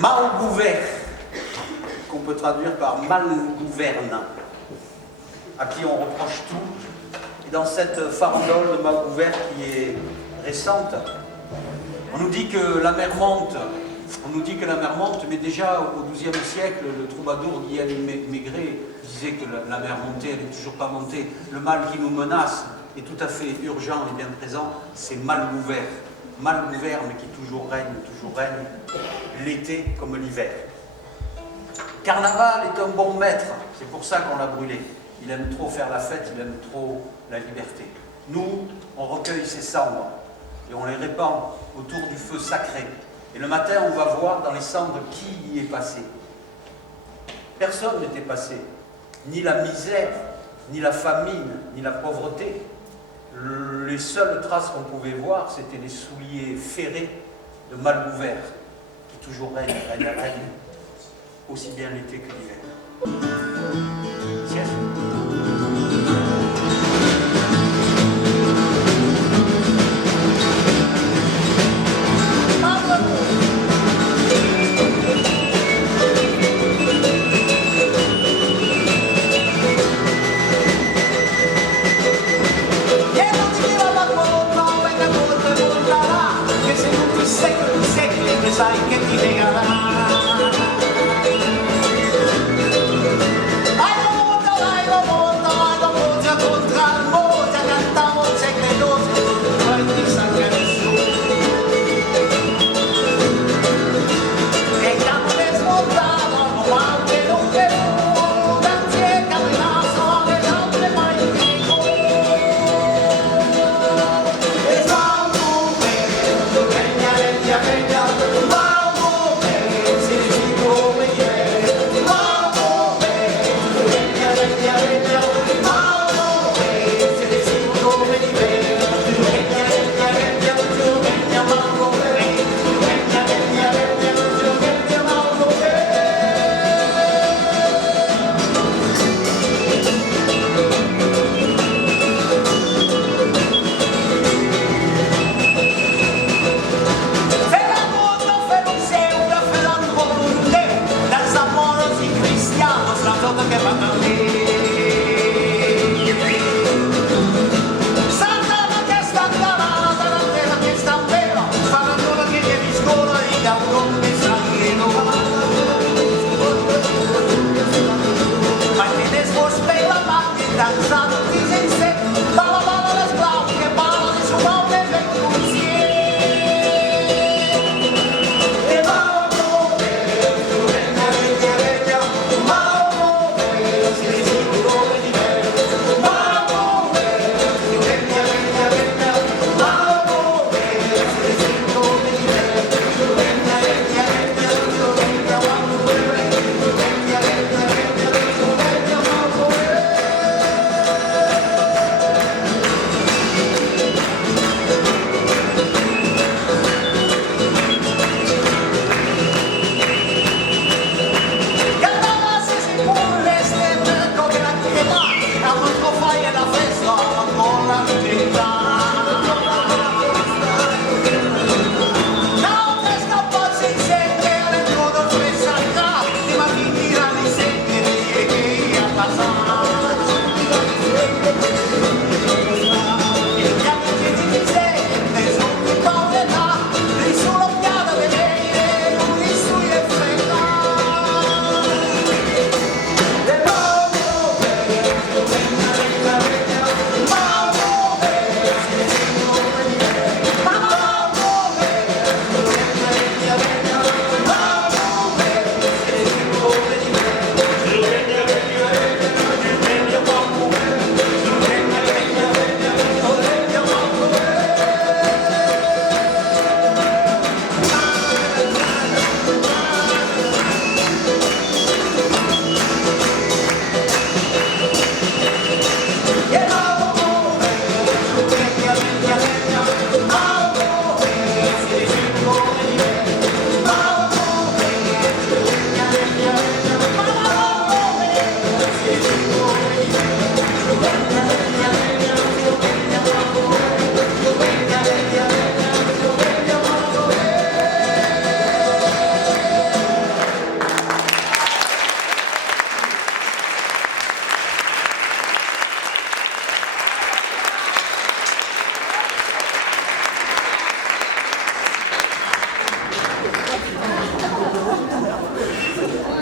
mal gouverne, qu'on peut traduire par mal gouverne, à qui on reproche tout. Et dans cette farandole de mal gouverne qui est récente, on nous dit que la mer monte. Mais déjà au XIIe siècle, le troubadour Guillaume Maigret disait que la mer montait, elle n'est toujours pas montée. Le mal qui nous menace est tout à fait urgent et bien présent, c'est mal gouverne. Mal gouverne qui toujours règne, l'été comme l'hiver. Carnaval est un bon maître, c'est pour ça qu'on l'a brûlé. Il aime trop faire la fête, il aime trop la liberté. Nous, on recueille ses cendres et on les répand autour du feu sacré. Et le matin, on va voir dans les cendres qui y est passé. Personne n'était passé. Ni la misère, ni la famine, ni la pauvreté. Les seules traces qu'on pouvait voir, c'était les souliers ferrés de Malgouvert, qui toujours règne, aussi bien l'été que l'hiver. Yes. Sai che ti regalerà. Ai lo monta, contra il monte, cantavo segretose, poi ti sangue nessuno. E canne smontato, ma che non vedo, grazie camminato, le altre mai dico. E salvo me, regna, danzando